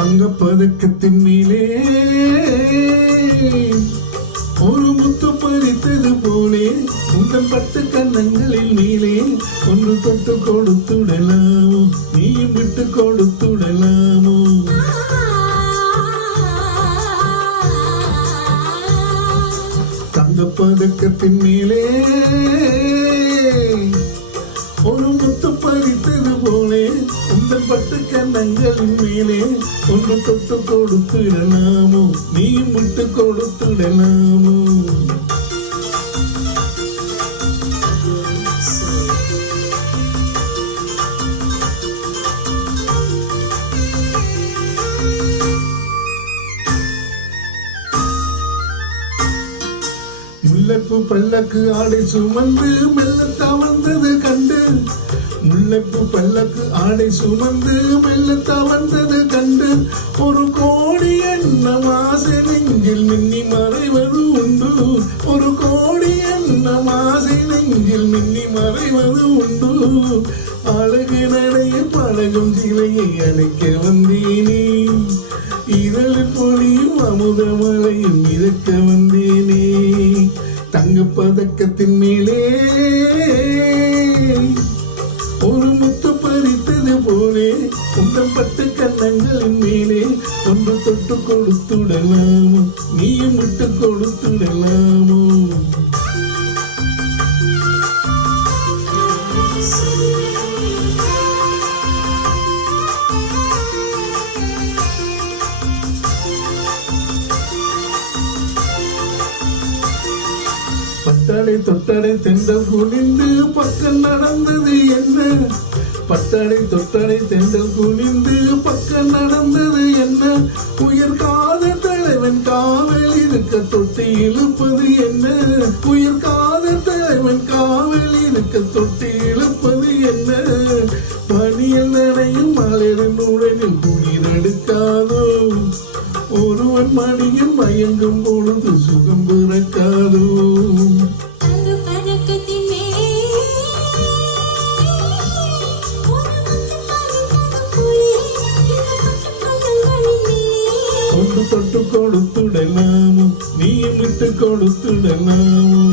தங்கப்பதக்கத்தின் மேலே ஒரு முத்து பறித்தது போலே உங்கள் பட்டு கண்ணங்களில் மேலே ஒன்று தொட்டு கொடுத்துடலாமோ நீயும் விட்டு கொடுத்துடலாமோ தங்கப்பதக்கத்தின் மேலே ஒரு முத்து பறித்தது போலே உங்கள் பட்டு கண்ணங்களின் மேலே ஒன்று தொட்டு கொடுத்துடலாமோ நீயும் விட்டு கொடுத்துடலாமோ முல்லைப்பூ பல்லக்கு ஆடை சுமந்து மெல்ல தவழ்ந்தது கண்டு முல்லைப்பூ பல்லக்கு ஆடை சுமந்து மெல்ல தவழ்ந்தது கண்டு ஒரு கோடி எண்ணம் ஆசை நெஞ்சில் மின்னி மறைவது உண்டு ஒரு கோடி எண்ணம் ஆசை நெஞ்சில் மின்னி மறைவது உண்டு அழகு நடைய பழகும் சிலையை அணைக்க வந்தேனே இதழில் பொழியும் அமுத மழையும் மிதக்க வந்தேனே தங்கப்பதக்கத்தின் மேலே ஒரு முத்து பறித்தது போலே உங்கள் பட்டு கண்ணங்களின் மேலே ஒன்று தொட்டு கொடுத்துடலாமோ நீயும் விட்டு கொடுத்துடலாமோ பட்டடை தொட்டடை தென்றல் குனிந்து பக்கம் நடந்தது என்ன பட்டடை தொட்டடை தென்றல் குனிந்து பக்கம் நடந்தது என்ன உயர் காதல் தலைவன் காவல் இருக்க தொட்டி இழுப்பது என்ன உயர் காதல் தலைவன் காவல் இருக்க தொட்டி இழுப்பது என்ன பனியல் நனையும் மலரின் உடனில் குளிரெடுக்காதோ ஒருவன் மடியில் மயங்கும் பொழுது சுகம் பிறக்காதோ ஒன்று தொட்டு கொடுத்துடலாமோ நீயும் விட்டு கொடுத்துடலாமோ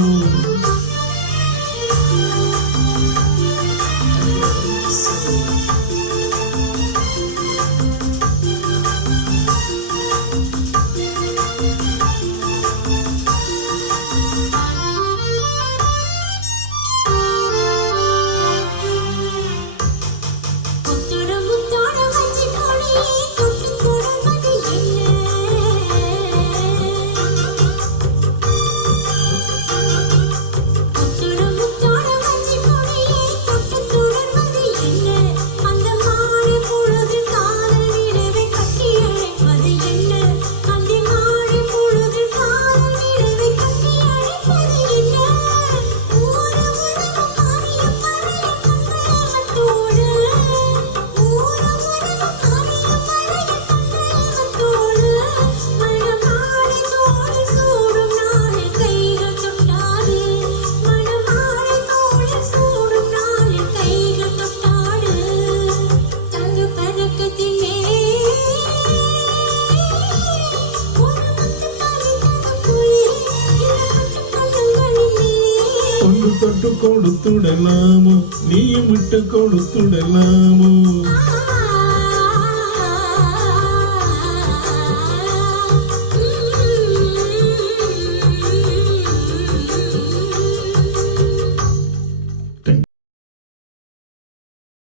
ஒன்று தொட்டு கொடுத்துடலாமோ நீயும் விட்டு கொடுத்துடலாமோ